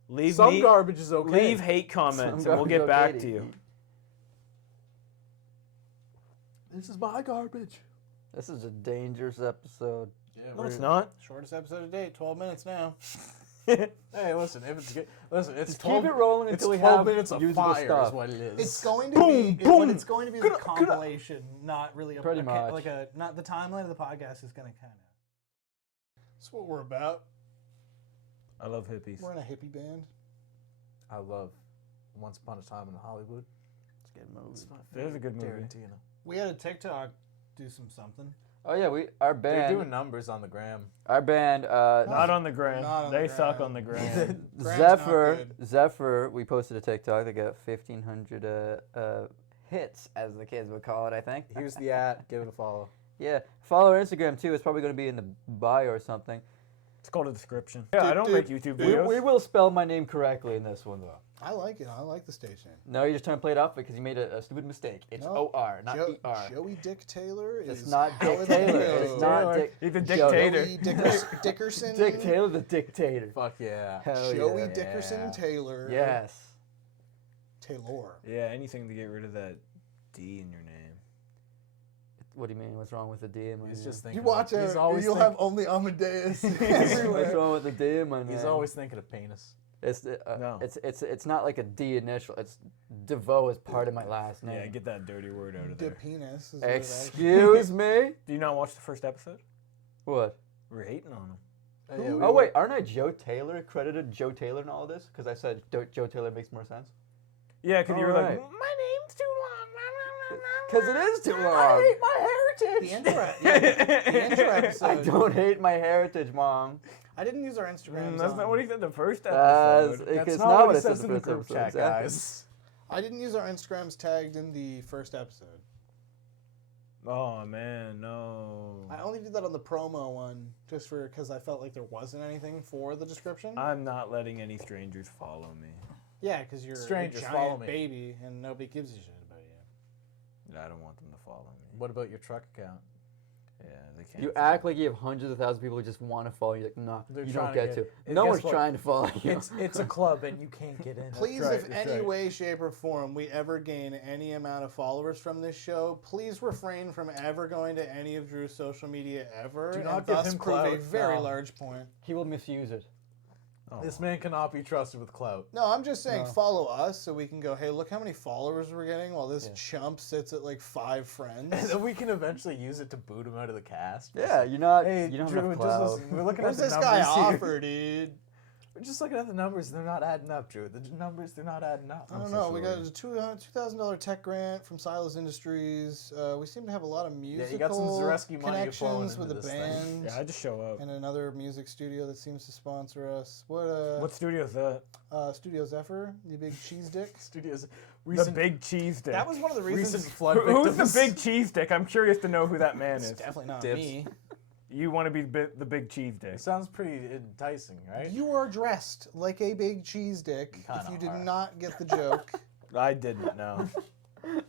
Leave Some me. garbage is okay. Leave hate comments, Some and we'll get garbage back okay to to you. eat. This is my garbage. This is a dangerous episode. Yeah, No, it's not. Shortest episode of date, 12 minutes now. Hey, listen. If it's good, listen. It's Just 12, keep it rolling it's until we 12 have minutes of usable fire. stuff. Is what it is. It's going to Boom, be, boom. but it's going to be a compilation, not really a Pretty much. like a not the timeline of the podcast is going to kind of. That's what we're about. I love hippies. We're in a hippie band. I love Once Upon a Time in Hollywood. It's a good movie. It's my It is a good favorite movie. Tarantino. We had a TikTok do something. Oh yeah, our They're band. doing numbers on the gram. Our band. Not on the gram. Not on the They suck gram. on the gram. Graham's not good. Zephyr. We posted a TikTok. They got 1,500 hits, as the kids would call it. I think. Here's the at. Give it a follow. Yeah, follow our Instagram too. It's probably going to be in the bio or something. It's called a description. Yeah, I don't make YouTube videos. We will spell my name correctly in this one though. I like it. I like the stage name. No, you're just trying to play it off because you made a stupid mistake. It's No. O-R, not E-R. Joey Dick Taylor It's is not how Dick it Taylor. goes. It's not Dick. He's a Joey dictator. Joey Dickerson. Dick Taylor, the dictator. Fuck yeah. Hell Joey yeah. Dickerson Taylor. Yes. Taylor. Yeah, anything to get rid of that D in your name. What do you mean? What's wrong with the D in my He's name? just thinking. You watch he's it, always you'll think- have only Amadeus What's everywhere. wrong with the D in my name? He's always thinking of penis. It's No. it's not like a D initial. It's DeVoe is part of my last name. Yeah, get that dirty word out of De there. penis. Is what it Excuse me. Do you not watch the first episode? What? We're hating on him. Yeah, we Oh were- wait, aren't I Joe Taylor? Credited Joe Taylor in all this because I said Joe Taylor makes more sense. Yeah, because you were Alright. like, my name's too long. Because it is too long. I hate my heritage. The intro, yeah, the intro episode. I don't hate my heritage, Mom. I didn't use our Instagrams. That's not what he said the first That's episode. That's it's not not what what it it says says in in the the first group episode. chat, exactly. guys. I didn't use our Instagrams tagged in the first episode. Oh, man, no. I only did that on the promo one, just for because I felt like there wasn't anything for the description. I'm not letting any strangers follow me. Yeah, because you're Strangers, a follow giant me. baby and nobody gives a shit about you. I don't want them to follow me. What about your truck account? Yeah, they can't. You follow act like you have hundreds of thousands of people who just want to follow you. Like, nah, They're you trying don't to get get- to. and No guess one's what? trying to follow you. It's a club and you can't get in. Please, right, if that's any right. way, shape, or form we ever gain any amount of followers from this show, please refrain from ever going to any of Drew's social media ever. Do not and give thus him prove a clout. very No. large point. He will misuse it. Oh. This man cannot be trusted with clout. No, I'm just saying No. follow us so we can go, hey, look how many followers we're getting while this chump sits at like 5 friends. And then we can eventually use it to boot him out of the cast. Yeah, you're not. Hey, you don't Drew, have enough just clout. listen. We're looking What does at the this guy numbers here. offer, dude? We're just looking at the numbers. They're not adding up, Drew. The numbers, they're not adding up. I don't know. We got a $2,000 tech grant from Sylas Industries. We seem to have a lot of musical you got some Zareski money you're flowing connections with into the this thing. band Yeah, I just show up. and another music studio that seems to sponsor us. What studio is that? Studio Zephyr, you big cheese dick. Studios. The Recent, Big Cheese Dick. That was one of the reasons. recent flood Who's victims. the Big Cheese Dick? I'm curious to know who that man It's is. definitely not Dibs. me. You want to be the Big Cheese Dick. It sounds pretty enticing, right? You are dressed like a big cheese dick. Kinda If you did are. not get the joke, I didn't know.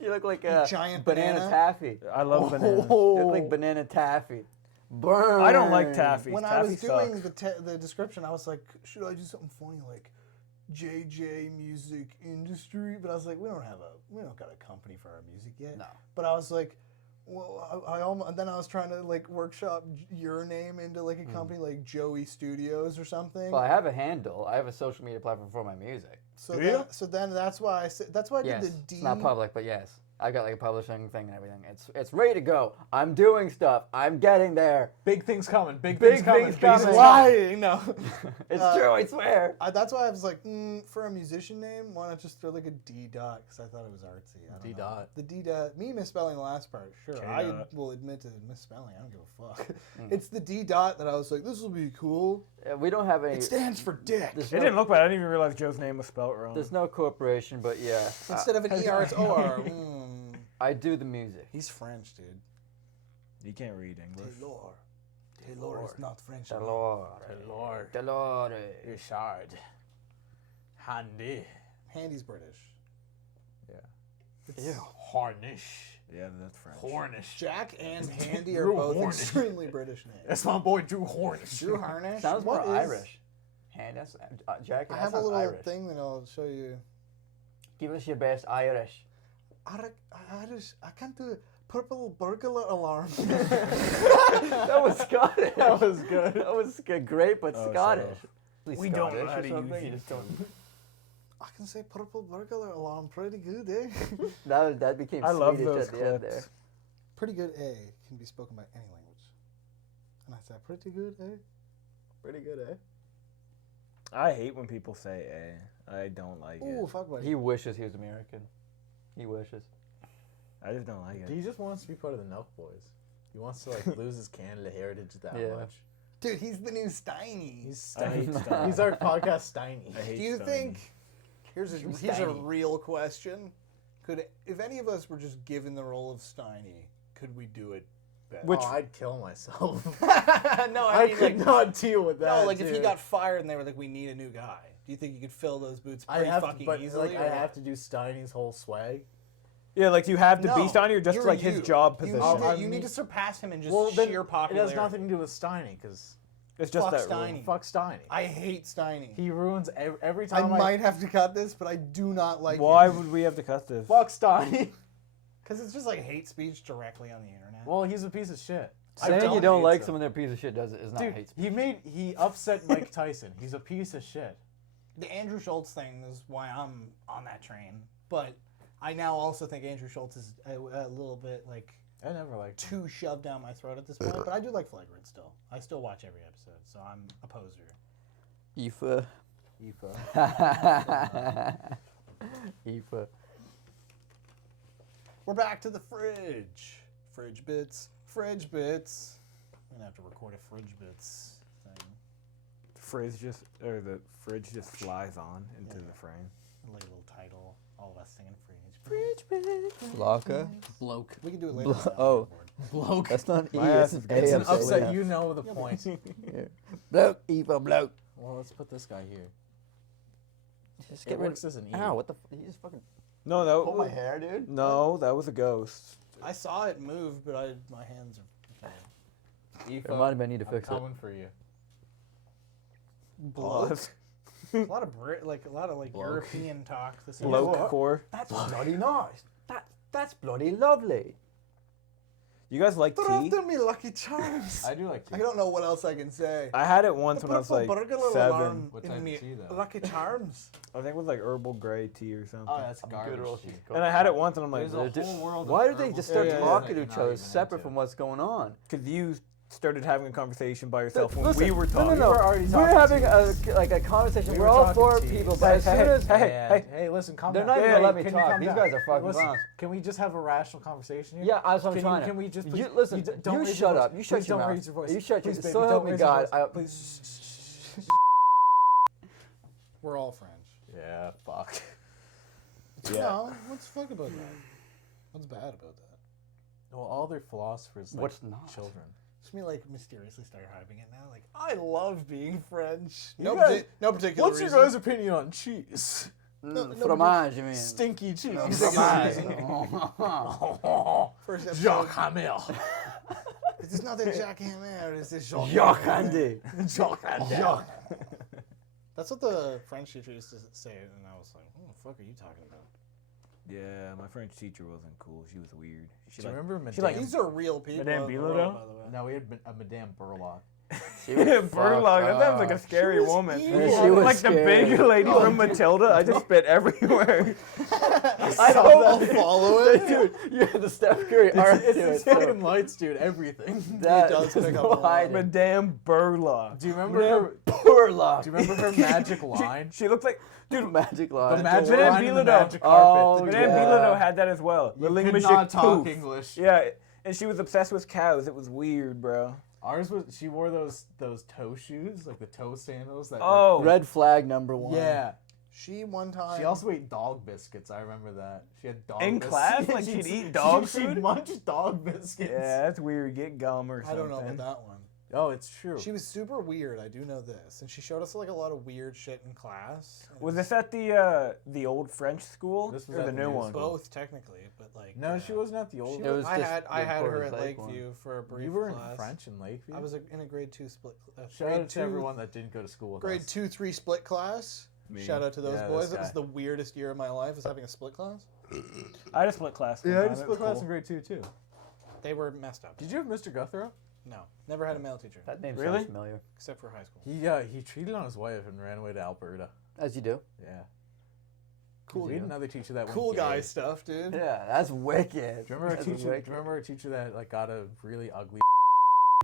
You look like a giant banana banana. taffy. I love bananas. You look like banana taffy. Burn. I don't like taffy. When I Taffy was doing sucks. the description, I was like, should I do something funny like JJ Music Industry? But I was like, we don't got a company for our music yet. No. But I was like, well, I almost, then I was trying to like workshop your name into like a company like Joey Studios or something. Well, I have a handle. I have a social media platform for my music. So Do then, you? so then that's why I said that's why I Yes, did the D. it's not public, but yes, I got like a publishing thing and everything. It's ready to go. I'm doing stuff. I'm getting there. Big things coming. Big Big things coming. things big coming. things Lying, no. It's true. I swear. That's why I was like, for a musician name, why not just throw like a D dot? Because I thought it was artsy. I don't D know. dot. The D dot. Me misspelling the last part. Sure, K I dot. will admit to misspelling. I don't give a fuck. It's the D dot that I was like, this will be cool. We don't have any. It stands for dick. There's It didn't look bad. I didn't even realize Joe's name was spelled wrong. There's no corporation, but yeah. Instead of an ER, it's OR. I do the music. He's French, dude. You can't read English. Taylor is not French. Delore. Richard. Handy. Handy's British. Yeah. Harnish. Yeah, that's French. Hornish. Jack and Handy are Drew both Hornish. extremely British names. That's my boy Drew Hornish. Drew Harnish. Sounds What more is- Irish. Hand, that's, Jack, I that have a sounds little Irish. thing that I'll show you. Give us your best Irish. Irish. I can't do it. Purple burglar alarm. That was Scottish. That was good. That was great, but Oh, Scottish. so Please we don't know Scottish how or to something, use you just don't- I can say purple burglar alarm pretty good, eh? That became I love Swedish those at the end there. clips. Pretty good, eh? Can be spoken by any language. And I said, pretty good, eh? Pretty good, eh? I hate when people say "a." I don't like Ooh, it. fuck buddy. He wishes he was American. He wishes. I just don't like it. He just wants to be part of the Nelk Boys. He wants to lose his Canada heritage that Yeah. much. Dude, he's the new Steiny. He's I hate Steiny. Steiny. He's our podcast Steiny. I hate Do you Steiny. think? Here's a Steiny. real question. If any of us were just given the role of Steiny, could we do it better? Which- Oh, I'd kill myself. No, I I mean could like not deal with that. no, like if he dude. got fired and they were like, we need a new guy. Do you think you could fill those boots I pretty have to, fucking but easily? like I have to do Steiny's whole swag. Yeah, like you have to No, be Steiny or just you're like his you. job You position. need, to, I you need mean- to surpass him in just Well, then sheer it popularity. has nothing to do with Steiny because It's just Fuck that rule. Steiny. fuck Steiny. I hate Steiny. He ruins every I time. might have to cut this, but I do not like Why him. would we have to cut this? fuck Steiny. Because it's just like hate speech directly on the internet. Well, he's a piece of shit. Saying you don't hate like him. someone they're a piece of shit is not Dude, hate speech. he upset Mike Tyson. He's a piece of shit. The Andrew Schultz thing is why I'm on that train. But I now also think Andrew Schultz is a little bit like I never liked him. too shoved down my throat at this point. But I do like Flagrant still. I still watch every episode, so I'm a poser. Aoife. Aoife. Aoife. We're back to the fridge. Fridge bits. Fridge bits. I'm gonna have to record a fridge bits thing. The fridge just flies on into the frame. Like a little title. All of us singing fridge. Laka. Bloke. We can do it later. on the Oh. soundboard. Bloke. That's not E. My ass It's is an It's A. an I'm saying. upset. You know the point. Bloke. Eva bloke. Well, let's put this guy here. Just It get rid works of. as an E. Ow, what the? He just fucking No, that pulled my hair, dude. No, that was a ghost. I saw it move, but my hands are. Aoife, Remind me I need to I'm fix it. coming for you. Pause. A lot of Bloke. European talk this evening. Bloke core. That's bloody nice. That's bloody lovely. You guys like They're tea? after me, Lucky Charms. I do like I tea. don't know what else I can say. I had it once The when I was purple like burglar 7. alarm What in type of me, tea, though? Lucky Charms. I think it was like herbal gray tea or something. Oh, that's garbage. tea. And I had it once and I'm like, There's a whole world of Why did they herbal just tea start yeah, yeah, talking that to you're each not other even separate into. from what's going on? because you started having a conversation by yourself when Listen, we were no, talking. no, We were already We're talking having teas. a conversation. We We're were all talking four teas. people, but as soon Hey, as Hey, listen, calm they're down. not even gonna let me can you talk. calm These down? guys are fucking Listen, clowns. can we just have a rational conversation here? Yeah, that's what I'm Can trying you, to. can we just You, please, listen, don't you raise shut your up. voice. You shut Please your don't mouth. raise your voice. You shut your. Please, baby, So help don't me raise your God. voice. I, Please. We're all French. Yeah, fuck. Yeah. No, what's fuck about that? What's bad about that? Well, all their philosophers like What's not? children. Just me like mysteriously start hyping it now. Like I love being French. You No, guys- no particular What's your reason. guys' opinion on cheese? no, fromage, you mean? Stinky cheese. No, Fromage. particular First episode. Jacques Hamel. It's not the Jacques Hammer. It's the Jacques. Jacques Hammer. Andy. Jacques Hamel. That's what the French teacher used to say, and I was like, "What the fuck are you talking about?" Yeah, my French teacher wasn't cool. She was weird. Do you remember Madame? she like- These are real people. Madame in the Bilodeau? world, by the way. No, we had a Madame Burlock. Burlock, that sounds like a scary was woman. evil. Yeah, she was like the scary. big lady from Matilda. I just spit everywhere. I I'll hope, follow it. dude. You had the Steph Curry art It's to the it. too. fucking lights, dude. Everything. That does is pick up a lot. why the Madame Burlock. Do you remember her? poor luck. Do you remember her magic line? She looked like, dude, Magic line. The magic Madame line in the Bilodeau. magic carpet. Oh, Madame yeah. Bilodeau had that as well. You Le could Magique not talk Pouf. English. Yeah, and she was obsessed with cows. It was weird, bro. Ours was she wore those toe shoes, like the toe sandals. That Oh. Red flag #1. yeah. She one time. She also ate dog biscuits. I remember that. She had dog In biscuits. class? Like, she'd eat dog She'd food? munch dog biscuits. Yeah, that's weird. Get gum or I something. don't know about that one. Oh, it's true. She was super weird. I do know this, and she showed us like a lot of weird shit in class. And Was it this at the old French school This was or at the the new new one? school. both technically, but like No, she wasn't at the old. She It was I just had the her Porter's at Lake one. Lakeview for a brief You were in class. French in Lakeview. I was in a grade 2 split. Shout grade out to 2 everyone that didn't go to school with grade us. 2-3 split class. Me. Shout out to those Yeah, boys. this It was guy. the weirdest year of my life, was having a split class. I had a split class. one Yeah, I time. just It split was class cool. in grade 2 too. They were messed up. Did you have Mr. Guthrow? No, never had a male teacher, That name Really? sounds familiar. except for high school. He cheated on his wife and ran away to Alberta. As you do. Yeah. Cool, We had dude. another teacher that went Cool gay. guy stuff, dude. Yeah, that's wicked. Do you remember our That's teacher? wicked. Do you remember our teacher that like got a really ugly?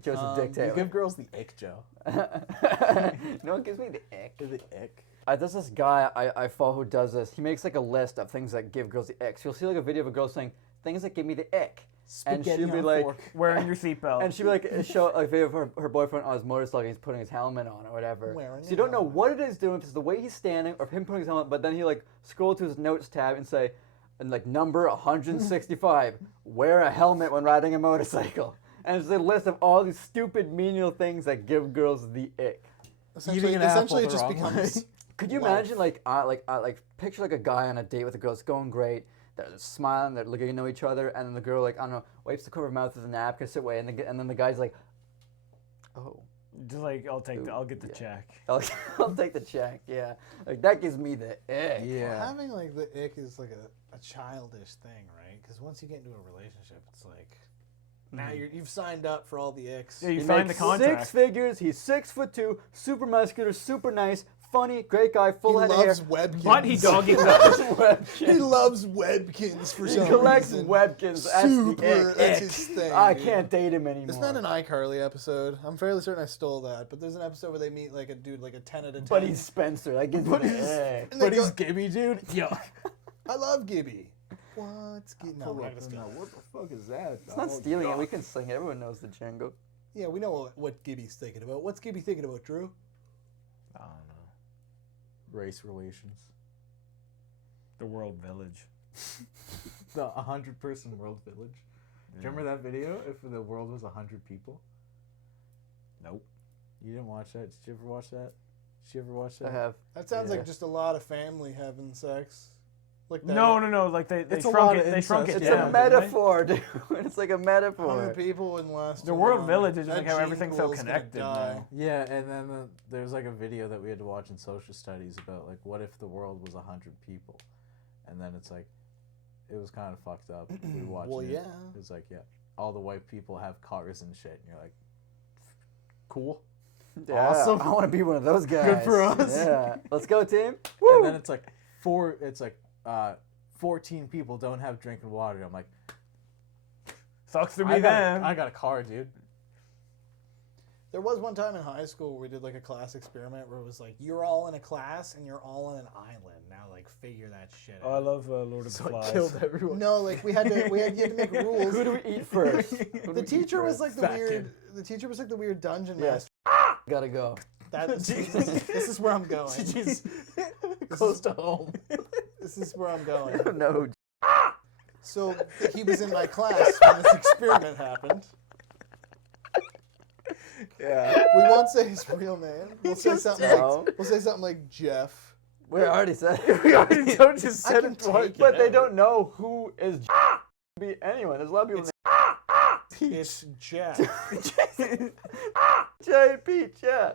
Joseph Dick You Taylor. give girls the ick, Joe. No one gives me the ick. The ick. There's this guy I follow who does this. He makes like a list of things that give girls the ick. So you'll see like a video of a girl saying things that give me the ick. And Spaghetti she'll be on like, fork. Wearing your seatbelt. and she'll be like, show a video of her boyfriend on his motorcycle. He's putting his helmet on or whatever. Wearing So you a don't know helmet. what it is doing. If it's the way he's standing or if him putting his helmet. But then he like scroll to his notes tab and say, and like number 165, wear a helmet when riding a motorcycle. And it's a list of all these stupid menial things that give girls the ick. Essentially, Eating an apple essentially it the just wrong becomes. way. Could you life. imagine like picture like a guy on a date with a girl. It's going great. They're smiling. They're looking to know each other, and then the girl like I don't know wipes the corner of her mouth with a napkin, sit away, and then the guy's like, oh, Just like I'll get the Yeah. check. I'll take the check. Yeah, like that gives me the ick. Yeah. Having like the ick is like a childish thing, right? Because once you get into a relationship, it's like now you've signed up for all the icks. Yeah, you He signed the makes contract. 6 figures. He's 6'2", super muscular, super nice, funny, great guy, full He head of hair. loves Webkins. But he doggy does. Webkins. He loves Webkins for He some collects reason. Webkins. That's Super. the ick. That's his thing. I dude. can't date him anymore. It's not an iCarly episode. I'm fairly certain I stole that. But there's an episode where they meet like a dude, like a 10 out of 10. But he's Spencer. That gives me the ick. And they But he's go, Gibby, dude. Yuck. I love Gibby. What's Gibby? No, we're not gonna steal it. What the fuck is that? It's not stealing it. We can sing it. Everyone knows the jingle. Yeah, we know what Gibby's thinking about. What's Gibby thinking about, Drew? I don't know. Race relations. The World Village. The 100-person world village. Do you remember that video? If the world was 100 people. Nope. You didn't watch that? Did you ever watch that? Did you ever watch that? I have. That sounds Yeah. like just a lot of family having sex. Like that. No. Like they It's a shrunk lot it. of They shrunk it incest. It's down. a didn't they? metaphor, dude. It's like a 100 metaphor. people in last. The World Village is just like how everything's so connected Die. now. Yeah, and then there's like a video that we had to watch in social studies about like what if the world was 100 people, and then it's like, it was kind of fucked up. We watched Well, it. yeah. It was like, yeah, all the white people have cars and shit, and you're like, cool. Yeah, Awesome. I want to be one of those guys. Good for us. Yeah. Let's go, team. And then it's like 14 people don't have drinking water. I'm like, Sucks to be I them. got a car, dude. There was one time in high school where we did like a class experiment where it was like you're all in a class and you're all on an island. Now like figure that shit out. Oh, I love Lord of the So it Flies. killed everyone. No, like you had to make rules. Who do we eat first? The teacher was like the Fat weird. kid. The teacher was like the weird dungeon Yes. master. Gotta go. This is where I'm going. Jeez. Close to home. This is where I'm going. I don't know. So he was in my class when this experiment happened. Yeah. We won't say his real name. We'll say something No. like Jeff. We already said We already just I said can it take twice. it. But they don't know who is be anyone. There's a lot of people It's Jeff. named Giant Peach, yeah.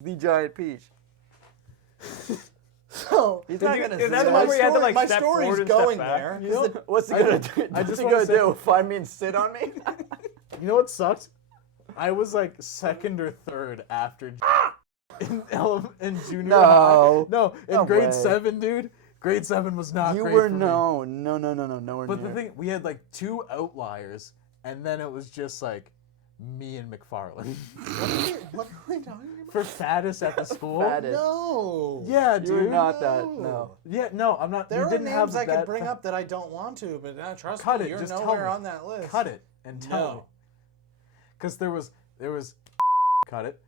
The Giant Peach. So He's not gonna is that say the my one where you had to, story- like, my step story's forward and step going back? there. You know, What's he I- gonna do? I What's just he wanna gonna say- do? Find me and sit on me? You know what sucked? I was like second or third after in junior No. high. No, in No grade way. 7, dude. Grade 7 was not You great were for me. nowhere But near. the thing, we had like 2 outliers, and then it was just like me and McFarlane. What are we talking about? For fattest at the school. Fattest. No. Yeah, dude. You're not that. No. Yeah, no, I'm not. There you are didn't have names I could that bring fa- up that I don't want to, but trust Cut me, it, you're just tell nowhere me. on that list. Cut it and tell me. No. Because there was There was cut it,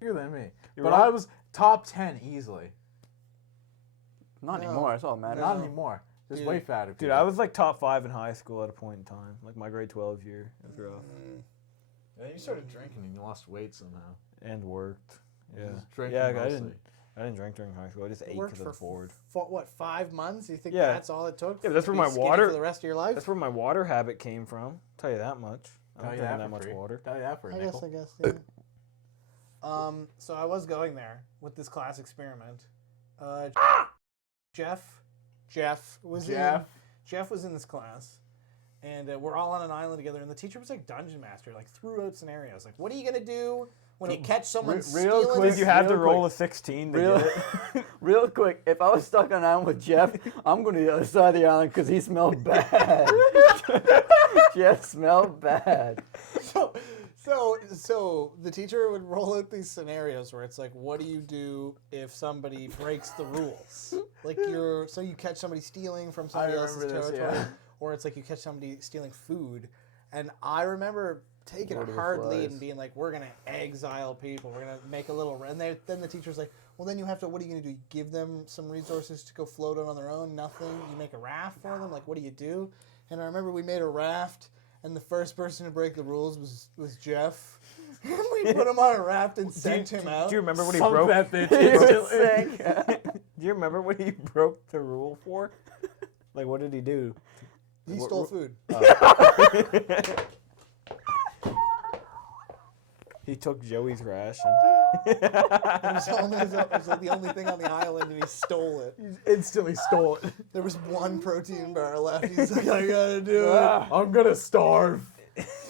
bigger than me. You're But wrong. I was top 10 easily. Not No. anymore. That's all that matters. Not anymore. Just Dude. way fatter. Dude, people. I was like top 5 in high school at a point in time. Like my grade 12 year. It was rough. Yeah, you started drinking and you lost weight somehow. And worked. Yeah. Just drinking Yeah, mostly. I didn't drink during high school. I just ate Worked because I was bored. what, 5 months? You think Yeah. that's all it took? Yeah, but that's to where be my skinny water- for the rest of your life. That's where my water habit came from. Tell you that much. I don't Tell you drink that that for much free. water. Tell you that for a I nickel. guess. Yeah. So I was going there with this class experiment. Jeff was in this class, and we're all on an island together. And the teacher was like dungeon master, like threw out scenarios, like, "What are you gonna do when you catch someone real stealing?" quick, Did you have to Real roll quick. a 16 to Real, get it? real quick, if I was stuck on an island with Jeff, I'm going to the other side of the island because he smelled bad. Jeff smelled bad. So the teacher would roll out these scenarios where it's like, what do you do if somebody breaks the rules? Like you catch somebody stealing from somebody else's remember this, territory, yeah. or it's like you catch somebody stealing food. And I remember taking Lord a of the hard lead Flies. and being like, we're gonna exile people. We're gonna make a little. And then the teacher's like, well, then you have to. What are you gonna do? Give them some resources to go float out on their own? Nothing. You make a raft for them. Like, what do you do? And I remember we made a raft. And the first person to break the rules was Jeff. And we put him on a raft and sent him out. Do you remember when he Sunk broke that bitch. He was instantly. sick. Do you remember when he broke the rule for? Like, what did he do? He stole food. He took Joey's ration. It was like the only thing on the island, and he stole it. He instantly stole it. There was one protein bar left. He's like, I gotta do it. I'm gonna starve.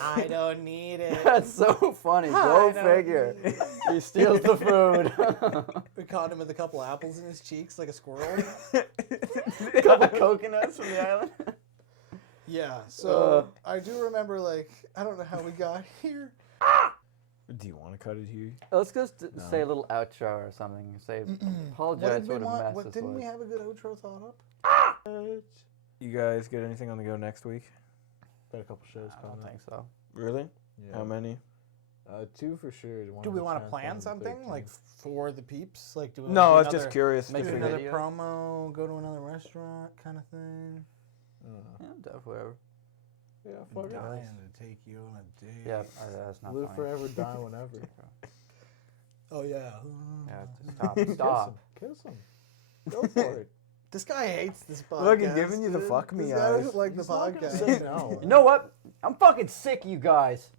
I don't need it. That's so funny. Go I don't figure. need He steals the food. We caught him with a couple apples in his cheeks like a squirrel. A couple coconuts from the island. Yeah, so I do remember, like, I don't know how we got here. Do you want to cut it here? Let's just say a little outro or something. Say, apologize for what a mess this Didn't was. we have a good outro thought up? You guys get anything on the go next week? Got a couple shows I coming don't up. think so. Really? Yeah. How many? 2 for sure. Do we want to plan something, like, for the peeps? Like, do we No, I wanna was do just another- curious. Make Do a another video. promo, go to another restaurant kind of thing. Yeah, definitely. Whatever. Yeah, fuck it. Dying to take you on a date. Yeah, that's not Live funny. forever, die whenever. Oh, yeah. Yeah, just stop. Kiss him. Go for it. This guy hates this podcast. Look, he's giving you the dude. fuck me This guy doesn't eyes. like the He's not gonna podcast. say no. You know what? I'm fucking sick, you guys.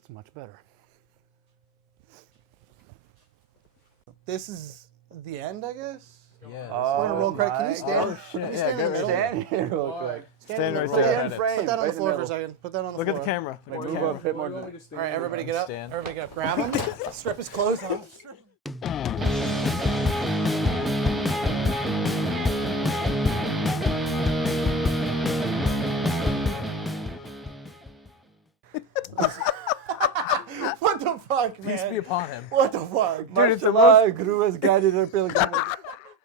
It's much better. This is the end, I guess? Yeah. Oh, We're gonna roll credit. Can you my stand? God. Can you Yeah, stand in the get middle? Stand here real quick. Stand in the right middle. there. Put it in frame. Put that on right the in floor for a middle. second. Put that on the Look at floor. the camera. Look at the Move camera. up a bit more. All right, everybody get up. Stand. Everybody get up. Grab him. Strip his clothes off. What the fuck, man? Peace be upon him. What the fuck? Dude, it's the Marshall, guru has guided our pilgrimage.